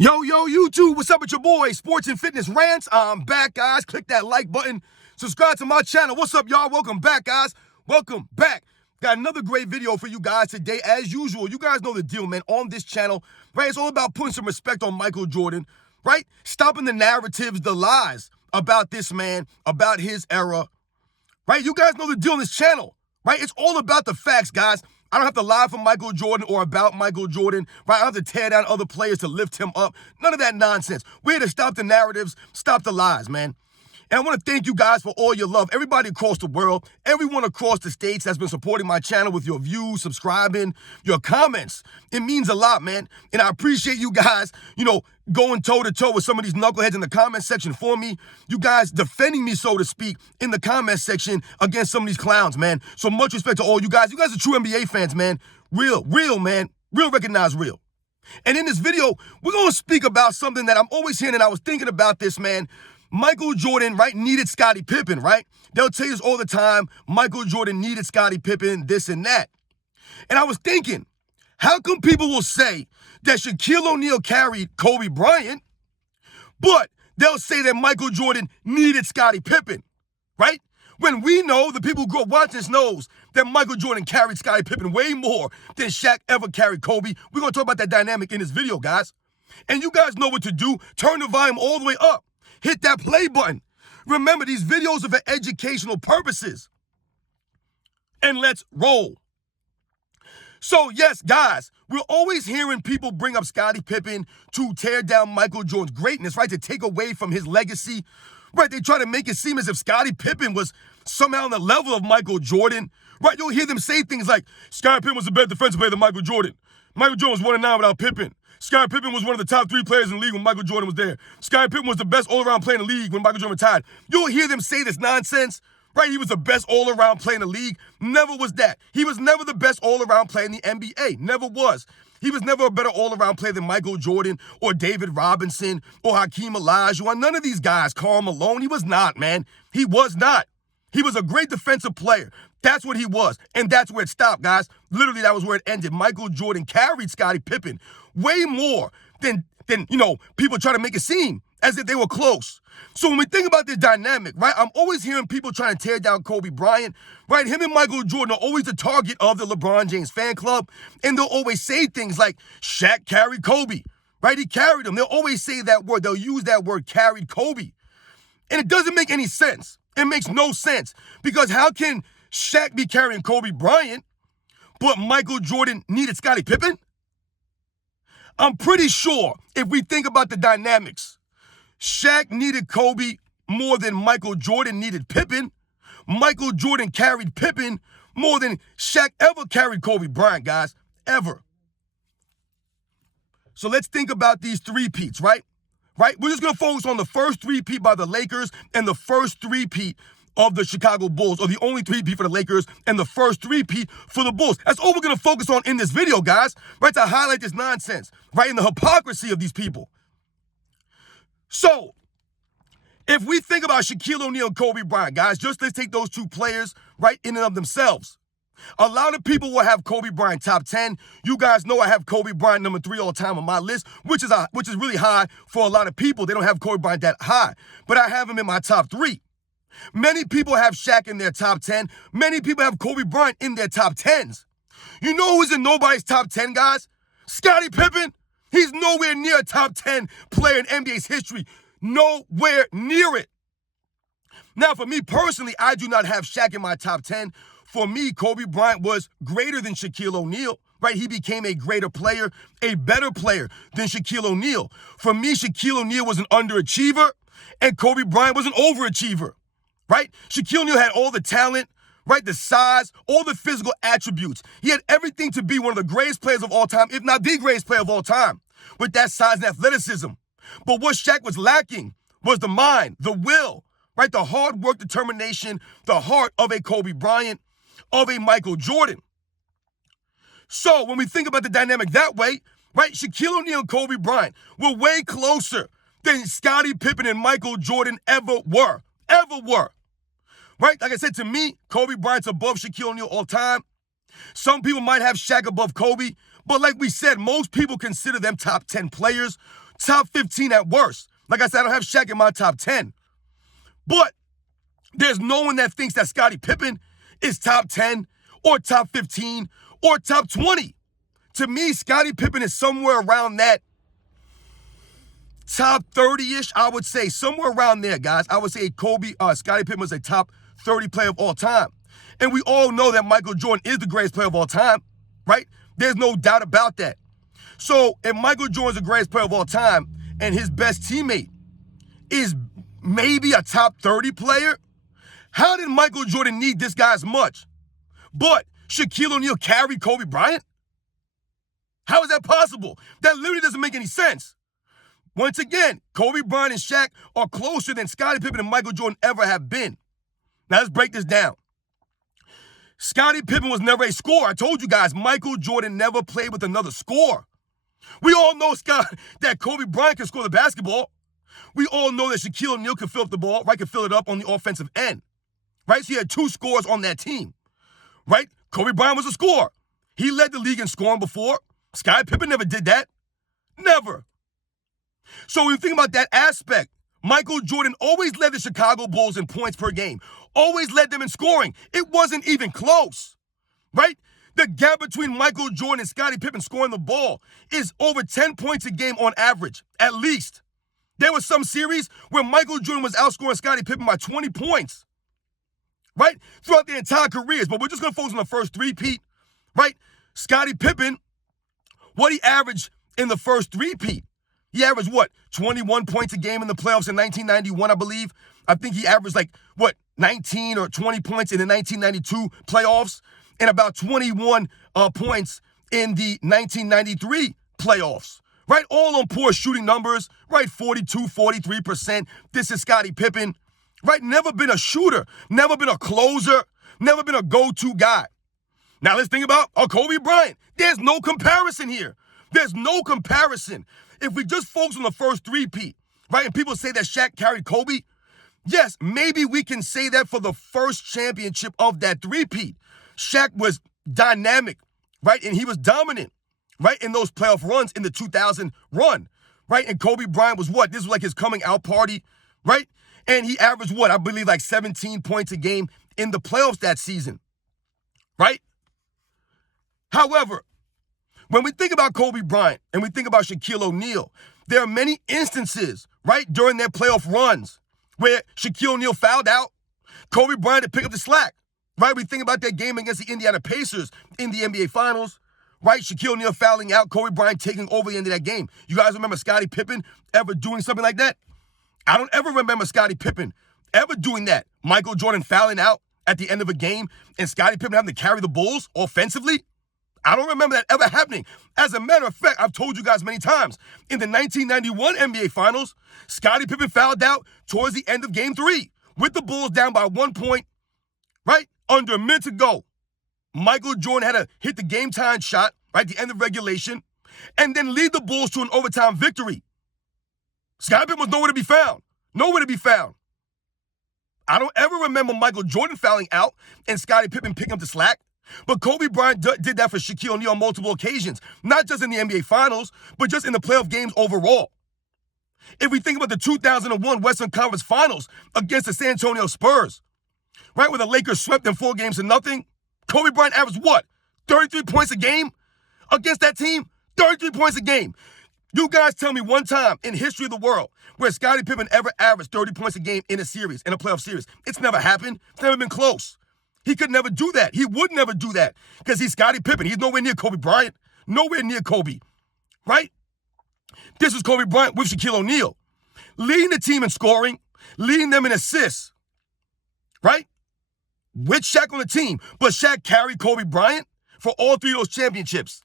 Yo, YouTube, what's up with your boy, Sports and Fitness Rants? I'm back, guys. Click that like button. Subscribe to my channel. What's up, y'all? Welcome back, guys. Welcome back. Got another great video for you guys today. As usual, you guys know the deal, man. On this channel, right, it's all about putting some respect on Michael Jordan, right? Stopping the narratives, the lies about this man, about his era, right? You guys know the deal on this channel, right? It's all about the facts, guys. I don't have to lie for Michael Jordan or about Michael Jordan, right? I don't have to tear down other players to lift him up. None of that nonsense. We're here to stop the narratives, stop the lies, man. And I want to thank you guys for all your love. Everybody across the world, everyone across the states that's been supporting my channel with your views, subscribing, your comments. It means a lot, man. And I appreciate you guys, going toe-to-toe with some of these knuckleheads in the comment section for me. You guys defending me, so to speak, in the comment section against some of these clowns, man. So much respect to all you guys. You guys are true NBA fans, man. Real, man. Real recognize real. And in this video, we're going to speak about something that I'm always hearing, and I was thinking about this, man. Michael Jordan, right, needed Scottie Pippen, right? They'll tell you this all the time. Michael Jordan needed Scottie Pippen, this and that. And I was thinking, how come people will say that Shaquille O'Neal carried Kobe Bryant, but they'll say that Michael Jordan needed Scottie Pippen, right? When we know, the people who grew up watching this knows that Michael Jordan carried Scottie Pippen way more than Shaq ever carried Kobe. We're going to talk about that dynamic in this video, guys. And you guys know what to do. Turn the volume all the way up. Hit that play button. Remember, these videos are for educational purposes. And let's roll. So, yes, guys, we're always hearing people bring up Scottie Pippen to tear down Michael Jordan's greatness, right? To take away from his legacy, right? They try to make it seem as if Scottie Pippen was somehow on the level of Michael Jordan, right? You'll hear them say things like, Scottie Pippen was a better defensive player than Michael Jordan. Michael Jordan was 1-9 without Pippen. Scottie Pippen was one of the top 3 players in the league when Michael Jordan was there. Scottie Pippen was the best all-around player in the league when Michael Jordan retired. You'll hear them say this nonsense, right? He was the best all-around player in the league. Never was that. He was never the best all-around player in the NBA. Never was. He was never a better all-around player than Michael Jordan or David Robinson or Hakeem Olajuwon. None of these guys. Karl Malone. He was not, man. He was not. He was a great defensive player. That's what he was. And that's where it stopped, guys. Literally, that was where it ended. Michael Jordan carried Scottie Pippen way more than people try to make it seem as if they were close. So when we think about this dynamic, right, I'm always hearing people trying to tear down Kobe Bryant, right? Him and Michael Jordan are always the target of the LeBron James fan club. And they'll always say things like, Shaq carried Kobe, right? He carried him. They'll always say that word. They'll use that word, carried Kobe. And it doesn't make any sense. It makes no sense. Because how can Shaq be carrying Kobe Bryant, but Michael Jordan needed Scottie Pippen? I'm pretty sure if we think about the dynamics, Shaq needed Kobe more than Michael Jordan needed Pippen. Michael Jordan carried Pippen more than Shaq ever carried Kobe Bryant, guys, ever. So let's think about these three-peats, right? We're just going to focus on the first three-peat by the Lakers and the first three-peat of the Chicago Bulls, or the only three-peat for the Lakers and the first three-peat for the Bulls. That's all we're going to focus on in this video, guys, right, to highlight this nonsense, right, and the hypocrisy of these people. So, if we think about Shaquille O'Neal and Kobe Bryant, guys, just let's take those two players, right, in and of themselves. A lot of people will have Kobe Bryant top 10. You guys know I have Kobe Bryant number 3 all time on my list, which is really high for a lot of people. They don't have Kobe Bryant that high, but I have him in my top 3. Many people have Shaq in their top 10. Many people have Kobe Bryant in their top 10s. You know who's in nobody's top 10, guys? Scottie Pippen. He's nowhere near a top 10 player in NBA's history. Nowhere near it. Now, for me personally, I do not have Shaq in my top 10. For me, Kobe Bryant was greater than Shaquille O'Neal, right? He became a greater player, a better player than Shaquille O'Neal. For me, Shaquille O'Neal was an underachiever, and Kobe Bryant was an overachiever. Right? Shaquille O'Neal had all the talent, right? The size, all the physical attributes. He had everything to be one of the greatest players of all time, if not the greatest player of all time, with that size and athleticism. But what Shaq was lacking was the mind, the will, right? The hard work, determination, the heart of a Kobe Bryant, of a Michael Jordan. So when we think about the dynamic that way, right? Shaquille O'Neal and Kobe Bryant were way closer than Scottie Pippen and Michael Jordan ever were. Right? Like I said, to me, Kobe Bryant's above Shaquille O'Neal all time. Some people might have Shaq above Kobe, but like we said, most people consider them top 10 players. top 15 at worst. Like I said, I don't have Shaq in my top 10. But there's no one that thinks that Scottie Pippen is top 10 or top 15 or top 20. To me, Scottie Pippen is somewhere around that top 30-ish, I would say. Somewhere around there, guys. I would say Scottie Pippen was a top 30 player of all time. And we all know that Michael Jordan is the greatest player of all time, right? There's no doubt about that. So if Michael Jordan's the greatest player of all time and his best teammate is maybe a top 30 player, how did Michael Jordan need this guy as much? But Shaquille O'Neal carried Kobe Bryant? How is that possible? That literally doesn't make any sense. Once again, Kobe Bryant and Shaq are closer than Scottie Pippen and Michael Jordan ever have been. Now let's break this down. Scottie Pippen was never a scorer. I told you guys, Michael Jordan never played with another scorer. We all know, that Kobe Bryant can score the basketball. We all know that Shaquille O'Neal can fill up the ball, right? Can fill it up on the offensive end, right? So you had two scorers on that team, right? Kobe Bryant was a scorer. He led the league in scoring before. Scottie Pippen never did that. Never. So when you think about that aspect, Michael Jordan always led the Chicago Bulls in points per game. Always led them in scoring. It wasn't even close, right? The gap between Michael Jordan and Scottie Pippen scoring the ball is over 10 points a game on average, at least. There was some series where Michael Jordan was outscoring Scottie Pippen by 20 points, right? Throughout their entire careers. But we're just going to focus on the first three-peat, right? Scottie Pippen, what he averaged in the first three-peat. He averaged, 21 points a game in the playoffs in 1991, I believe. I think he averaged 19 or 20 points in the 1992 playoffs and about 21 points in the 1993 playoffs, right? All on poor shooting numbers, right? 42, 43%. This is Scottie Pippen, right? Never been a shooter, never been a closer, never been a go-to guy. Now let's think about Kobe Bryant. There's no comparison here. There's no comparison. If we just focus on the first three-peat, right, and people say that Shaq carried Kobe, yes, maybe we can say that for the first championship of that three-peat. Shaq was dynamic, right, and he was dominant, right, in those playoff runs in the 2000 run, right, and Kobe Bryant was This was like his coming out party, right, and he averaged I believe 17 points a game in the playoffs that season, right? However, when we think about Kobe Bryant and we think about Shaquille O'Neal, there are many instances, right, during their playoff runs where Shaquille O'Neal fouled out, Kobe Bryant to pick up the slack, right? We think about that game against the Indiana Pacers in the NBA Finals, right? Shaquille O'Neal fouling out, Kobe Bryant taking over the end of that game. You guys remember Scottie Pippen ever doing something like that? I don't ever remember Scottie Pippen ever doing that. Michael Jordan fouling out at the end of a game and Scottie Pippen having to carry the Bulls offensively. I don't remember that ever happening. As a matter of fact, I've told you guys many times, in the 1991 NBA Finals, Scottie Pippen fouled out towards the end of Game 3 with the Bulls down by 1 point, right? Under a minute to go. Michael Jordan had to hit the game-tying shot, right, the end of regulation, and then lead the Bulls to an overtime victory. Scottie Pippen was nowhere to be found. Nowhere to be found. I don't ever remember Michael Jordan fouling out and Scottie Pippen picking up the slack. But Kobe Bryant did that for Shaquille O'Neal on multiple occasions, not just in the NBA Finals, but just in the playoff games overall. If we think about the 2001 Western Conference Finals against the San Antonio Spurs, right, where the Lakers swept them 4-0, Kobe Bryant averaged 33 points a game against that team? 33 points a game. You guys tell me one time in history of the world where Scottie Pippen ever averaged 30 points a game in a series, in a playoff series. It's never happened. It's never been close. He could never do that. He would never do that because he's Scottie Pippen. He's nowhere near Kobe Bryant. Nowhere near Kobe, right? This was Kobe Bryant with Shaquille O'Neal, leading the team in scoring, leading them in assists, right? With Shaq on the team, but Shaq carried Kobe Bryant for all three of those championships.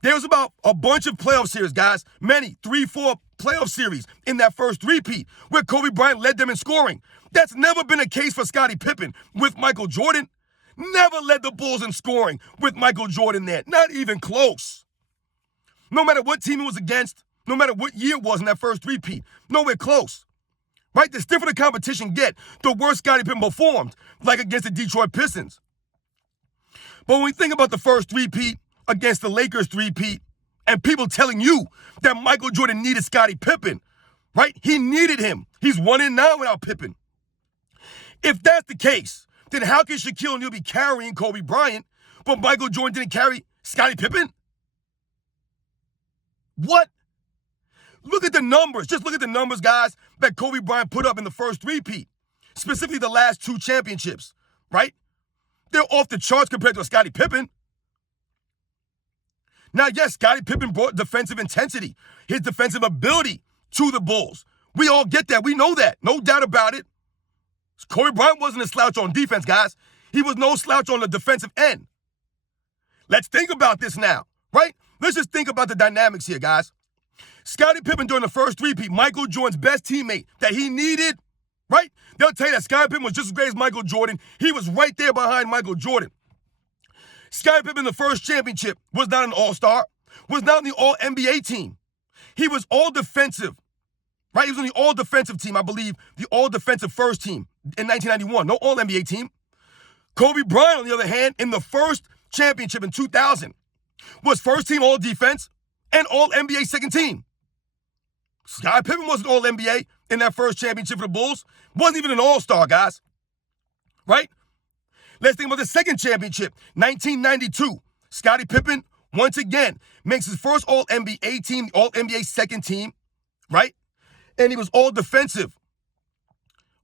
There was about a bunch of playoff series, guys, many, 3-4 playoff series in that first three-peat where Kobe Bryant led them in scoring. That's never been a case for Scottie Pippen with Michael Jordan. Never led the Bulls in scoring with Michael Jordan there. Not even close. No matter what team it was against, no matter what year it was in that first three-peat, nowhere close. Right? The stiffer the competition get, the worse Scottie Pippen performed, like against the Detroit Pistons. But when we think about the first three-peat against the Lakers three-peat and people telling you that Michael Jordan needed Scottie Pippen, right? He needed him. He's 1-9 without Pippen. If that's the case, then how can Shaquille O'Neal be carrying Kobe Bryant, but Michael Jordan didn't carry Scottie Pippen? What? Look at the numbers. Just look at the numbers, guys, that Kobe Bryant put up in the first three-peat, specifically the last two championships, right? They're off the charts compared to a Scottie Pippen. Now, yes, Scottie Pippen brought defensive intensity, his defensive ability to the Bulls. We all get that. We know that. No doubt about it. Kobe Bryant wasn't a slouch on defense, guys. He was no slouch on the defensive end. Let's think about this now, right? Let's just think about the dynamics here, guys. Scottie Pippen during the first three-peat, Michael Jordan's best teammate that he needed, right? They'll tell you that Scottie Pippen was just as great as Michael Jordan. He was right there behind Michael Jordan. Scottie Pippen, the first championship, was not an all-star, was not on the all-NBA team. He was all-defensive, right? He was on the all-defensive team, I believe, the all-defensive first team in 1991. No all-NBA team. Kobe Bryant, on the other hand, in the first championship in 2000, was first-team all-defense and all-NBA second team. Scottie Pippen wasn't all-NBA in that first championship for the Bulls. Wasn't even an all-star, guys. Right? Let's think about the second championship, 1992. Scottie Pippen, once again, makes his first all-NBA team, all-NBA second team, right? And he was all-defensive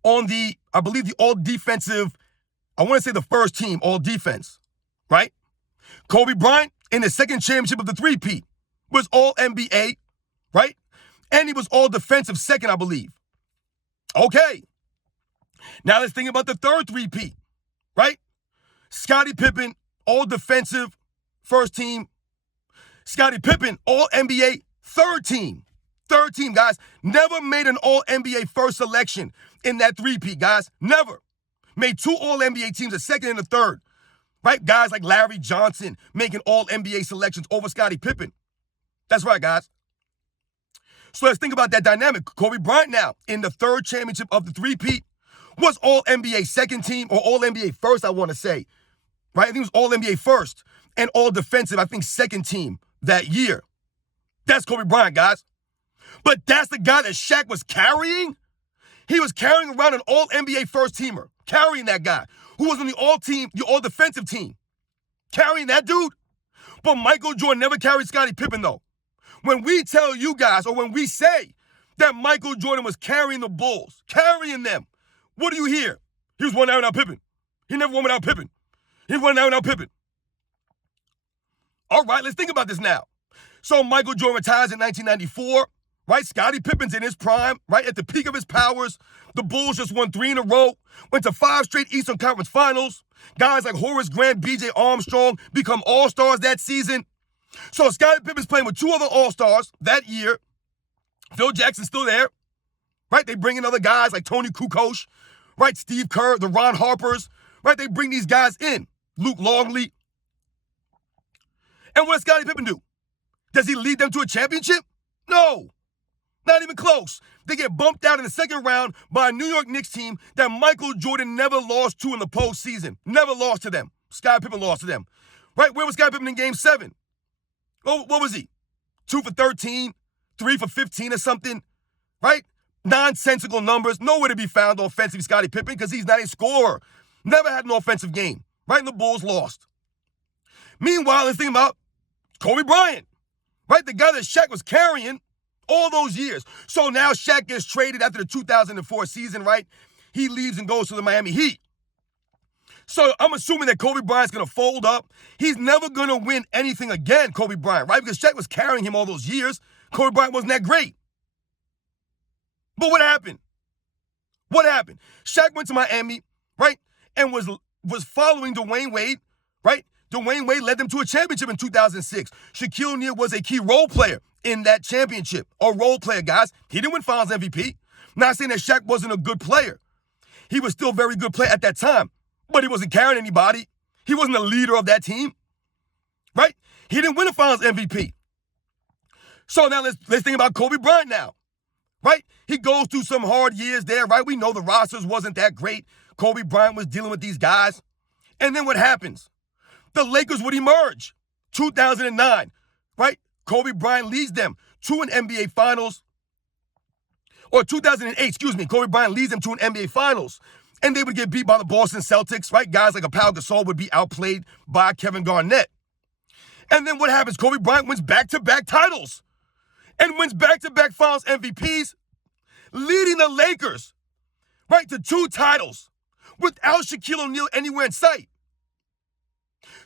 on the, I believe, the all-defensive, I want to say the first team, all-defense, right? Kobe Bryant, in the second championship of the three-peat, was all-NBA, right? And he was all-defensive second, I believe. Okay. Now let's think about the third three-peat, right? Scottie Pippen, all-defensive first team. Scottie Pippen, all-NBA third team. Third team, guys. Never made an all-NBA first selection in that three-peat, guys. Never. Made two all-NBA teams, a second and a third. Right? Guys like Larry Johnson making all-NBA selections over Scottie Pippen. That's right, guys. So let's think about that dynamic. Kobe Bryant now, in the third championship of the three-peat, was all-NBA second team, or all-NBA first, I want to say. Right? I think it was all-NBA first and all-defensive, I think, second team that year. That's Kobe Bryant, guys. But that's the guy that Shaq was carrying? He was carrying around an all-NBA first-teamer, carrying that guy, who was on the all-team, the all-defensive team. Carrying that dude? But Michael Jordan never carried Scottie Pippen, though. When we tell you guys, or when we say that Michael Jordan was carrying the Bulls, carrying them, what do you hear? He was 1-9 without Pippen. He never won without Pippen. He 1-9 without Pippen. All right, let's think about this now. So Michael Jordan retires in 1994, right? Scottie Pippen's in his prime, right? At the peak of his powers. The Bulls just won 3 in a row, went to 5 straight Eastern Conference Finals. Guys like Horace Grant, B.J. Armstrong become all-stars that season. So Scottie Pippen's playing with 2 other all-stars that year. Phil Jackson's still there, right? They bring in other guys like Tony Kukoc, right? Steve Kerr, the Ron Harpers, right? They bring these guys in. Luke Longley. And what does Scottie Pippen do? Does he lead them to a championship? No. Not even close. They get bumped out in the second round by a New York Knicks team that Michael Jordan never lost to in the postseason. Never lost to them. Scottie Pippen lost to them. Right? Where was Scottie Pippen in Game 7? What was he? 2 for 13, 3 for 15 or something, right? Nonsensical numbers. Nowhere to be found offensively, Scottie Pippen, because he's not a scorer. Never had an offensive game, right? And the Bulls lost. Meanwhile, let's think about Kobe Bryant, right? The guy that Shaq was carrying all those years. So now Shaq gets traded after the 2004 season, right? He leaves and goes to the Miami Heat. So I'm assuming that Kobe Bryant's going to fold up. He's never going to win anything again, Kobe Bryant, right? Because Shaq was carrying him all those years. Kobe Bryant wasn't that great. But what happened? What happened? Shaq went to Miami, right? And was following Dwayne Wade, right? Dwayne Wade led them to a championship in 2006. Shaquille O'Neal was a key role player in that championship. A role player, guys. He didn't win Finals MVP. Not saying that Shaq wasn't a good player. He was still a very good player at that time. But he wasn't carrying anybody. He wasn't the leader of that team, right? He didn't win a Finals MVP. So now let's think about Kobe Bryant now, right? He goes through some hard years there, right? We know the rosters wasn't that great. Kobe Bryant was dealing with these guys. And then what happens? The Lakers would emerge. 2009, right? Kobe Bryant leads them to an NBA Finals. Or 2008, Kobe Bryant leads them to an NBA Finals. And they would get beat by the Boston Celtics, right? Guys like a Pau Gasol would be outplayed by Kevin Garnett. And then what happens? Kobe Bryant wins back-to-back titles and wins back-to-back Finals MVPs, leading the Lakers, right, to 2 titles without Shaquille O'Neal anywhere in sight.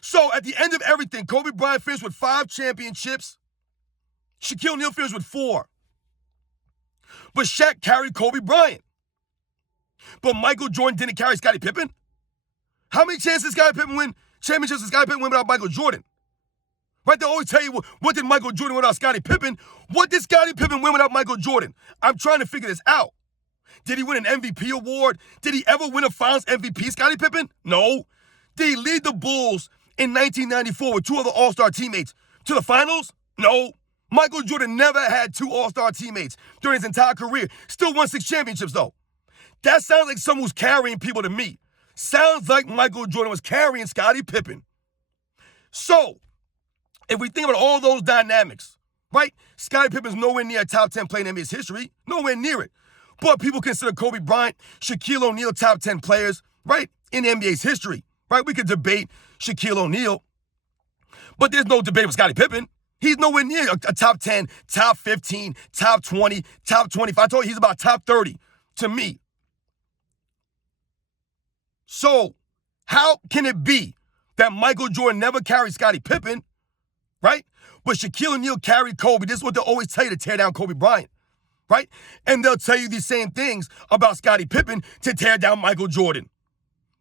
So at the end of everything, Kobe Bryant finished with 5 championships. Shaquille O'Neal finished with 4. But Shaq carried Kobe Bryant. But Michael Jordan didn't carry Scottie Pippen. How many championships did Scottie Pippen win without Michael Jordan? Right? They always tell you, what did Michael Jordan win without Scottie Pippen? What did Scottie Pippen win without Michael Jordan? I'm trying to figure this out. Did he win an MVP award? Did he ever win a Finals MVP, Scottie Pippen? No. Did he lead the Bulls in 1994 with 2 other All-Star teammates to the Finals? No. Michael Jordan never had 2 All-Star teammates during his entire career. Still won 6 championships, though. That sounds like someone who's carrying people to me. Sounds like Michael Jordan was carrying Scottie Pippen. So, if we think about all those dynamics, right? Scottie Pippen's nowhere near a top 10 player in NBA's history. Nowhere near it. But people consider Kobe Bryant, Shaquille O'Neal top 10 players, right, in the NBA's history, right? We could debate Shaquille O'Neal, but there's no debate with Scottie Pippen. He's nowhere near a top 10, top 15, top 20, top 25. I told you he's about top 30 to me. So how can it be that Michael Jordan never carried Scottie Pippen, right? But Shaquille O'Neal carried Kobe. This is what they'll always tell you to tear down Kobe Bryant, right? And they'll tell you these same things about Scottie Pippen to tear down Michael Jordan.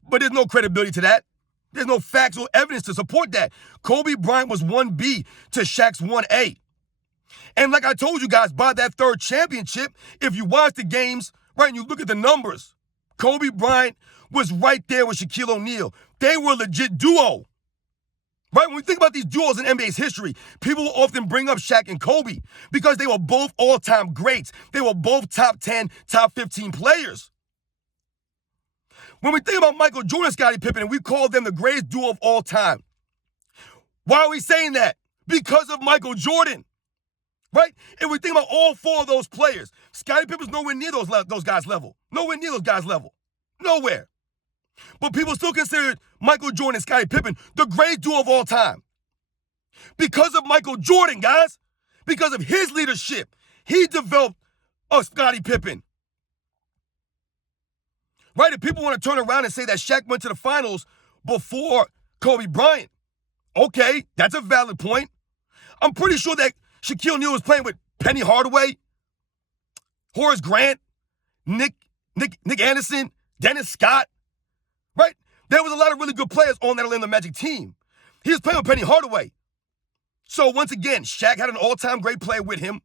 But there's no credibility to that. There's no facts or evidence to support that. Kobe Bryant was 1B to Shaq's 1A. And like I told you guys, by that 3rd championship, if you watch the games, right, and you look at the numbers, Kobe Bryant was right there with Shaquille O'Neal. They were a legit duo. Right? When we think about these duos in NBA's history, people will often bring up Shaq and Kobe because they were both all-time greats. They were both top 10, top 15 players. When we think about Michael Jordan and Scottie Pippen, and we call them the greatest duo of all time, why are we saying that? Because of Michael Jordan, right? If we think about all 4 of those players, Scottie Pippen's nowhere near those guys' level. Nowhere near those guys' level. Nowhere. But people still consider Michael Jordan and Scottie Pippen the greatest duo of all time. Because of Michael Jordan, guys. Because of his leadership, he developed a Scottie Pippen. Right? If people want to turn around and say that Shaq went to the finals before Kobe Bryant, okay, that's a valid point. I'm pretty sure that Shaquille O'Neal was playing with Penny Hardaway, Horace Grant, Nick Anderson, Dennis Scott, right? There was a lot of really good players on that Orlando Magic team. He was playing with Penny Hardaway. So once again, Shaq had an all-time great player with him,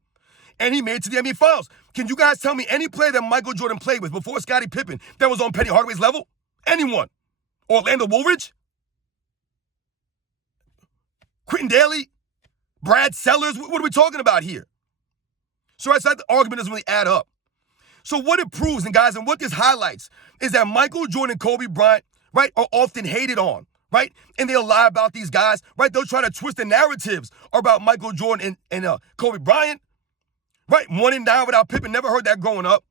and he made it to the NBA Finals. Can you guys tell me any player that Michael Jordan played with before Scottie Pippen that was on Penny Hardaway's level? Anyone? Orlando Woolridge? Quentin Daly? Brad Sellers? What are we talking about here? So that's like the argument doesn't really add up. So what it proves, and guys, and what this highlights, is that Michael Jordan and Kobe Bryant, right, are often hated on, right? And they'll lie about these guys, right? They'll try to twist the narratives about Michael Jordan and Kobe Bryant, right? 1-9 without Pippen. Never heard that growing up.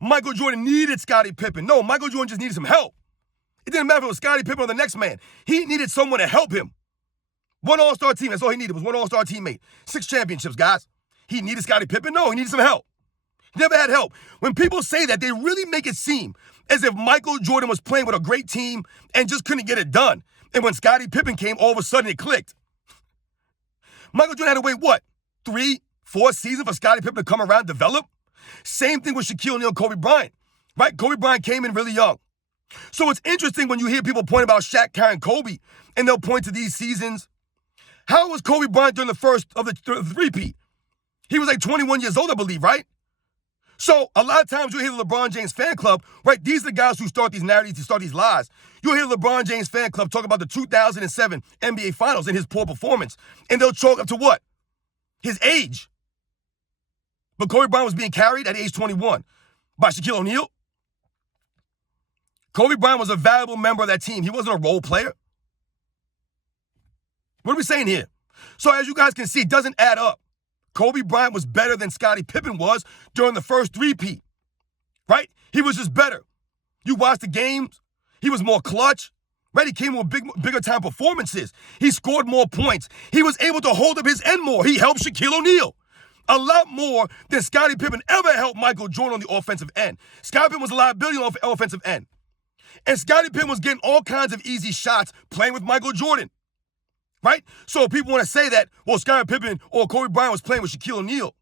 Michael Jordan needed Scottie Pippen. No, Michael Jordan just needed some help. It didn't matter if it was Scottie Pippen or the next man. He needed someone to help him. 1 All-Star team, that's all he needed, was 1 All-Star teammate. 6 championships, guys. He needed Scottie Pippen? No, he needed some help. He never had help. When people say that, they really make it seem as if Michael Jordan was playing with a great team and just couldn't get it done. And when Scottie Pippen came, all of a sudden it clicked. Michael Jordan had to wait, what, 3, 4 seasons for Scottie Pippen to come around and develop? Same thing with Shaquille O'Neal and Kobe Bryant, right? Kobe Bryant came in really young. So it's interesting when you hear people point about Shaq carrying Kobe, and they'll point to these seasons. How was Kobe Bryant during the first of the three-peat? He was like 21 years old, I believe, right? So a lot of times you'll hear the LeBron James fan club, right? These are the guys who start these narratives, who start these lies. You'll hear LeBron James fan club talk about the 2007 NBA Finals and his poor performance. And they'll chalk up to what? His age. But Kobe Bryant was being carried at age 21 by Shaquille O'Neal. Kobe Bryant was a valuable member of that team. He wasn't a role player. What are we saying here? So as you guys can see, it doesn't add up. Kobe Bryant was better than Scottie Pippen was during the first three-peat, right? He was just better. You watch the games, he was more clutch, right? He came with bigger time performances. He scored more points. He was able to hold up his end more. He helped Shaquille O'Neal a lot more than Scottie Pippen ever helped Michael Jordan on the offensive end. Scottie Pippen was a liability on the offensive end. And Scottie Pippen was getting all kinds of easy shots playing with Michael Jordan, right? So people want to say that, well, Scottie Pippen or Kobe Bryant was playing with Shaquille O'Neal.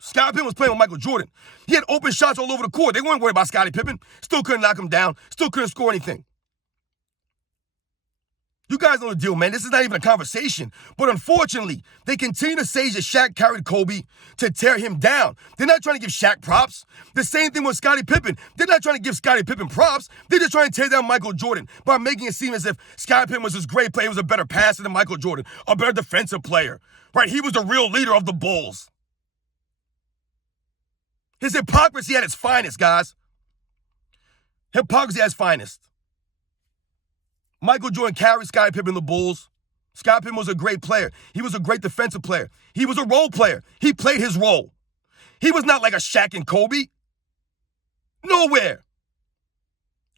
Scottie Pippen was playing with Michael Jordan. He had open shots all over the court. They weren't worried about Scottie Pippen. Still couldn't knock him down. Still couldn't score anything. You guys know the deal, man. This is not even a conversation. But unfortunately, they continue to say that Shaq carried Kobe to tear him down. They're not trying to give Shaq props. The same thing with Scottie Pippen. They're not trying to give Scottie Pippen props. They're just trying to tear down Michael Jordan by making it seem as if Scottie Pippen was this great player. He was a better passer than Michael Jordan, a better defensive player, right? He was the real leader of the Bulls. His hypocrisy at its finest, guys. Hypocrisy at its finest. Michael Jordan carried Scottie Pippen in the Bulls. Scottie Pippen was a great player. He was a great defensive player. He was a role player. He played his role. He was not like a Shaq and Kobe. Nowhere.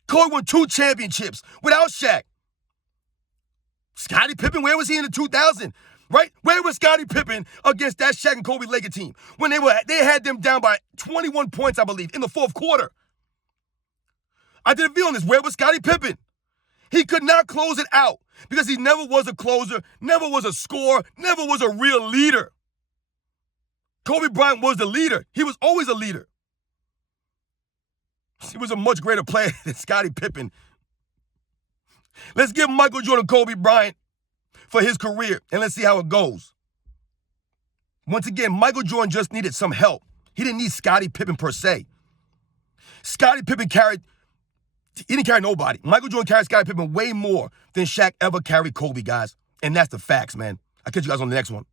Kobe won 2 championships without Shaq. Scottie Pippen, where was he in the 2000? Right? Where was Scottie Pippen against that Shaq and Kobe Laker team? When they had them down by 21 points, I believe, in the fourth quarter. I did a video on this. Where was Scottie Pippen? He could not close it out because he never was a closer, never was a scorer, never was a real leader. Kobe Bryant was the leader. He was always a leader. He was a much greater player than Scottie Pippen. Let's give Michael Jordan Kobe Bryant for his career, and let's see how it goes. Once again, Michael Jordan just needed some help. He didn't need Scottie Pippen per se. Scottie Pippen he didn't carry nobody. Michael Jordan carried Scottie Pippen way more than Shaq ever carried Kobe, guys. And that's the facts, man. I'll catch you guys on the next one.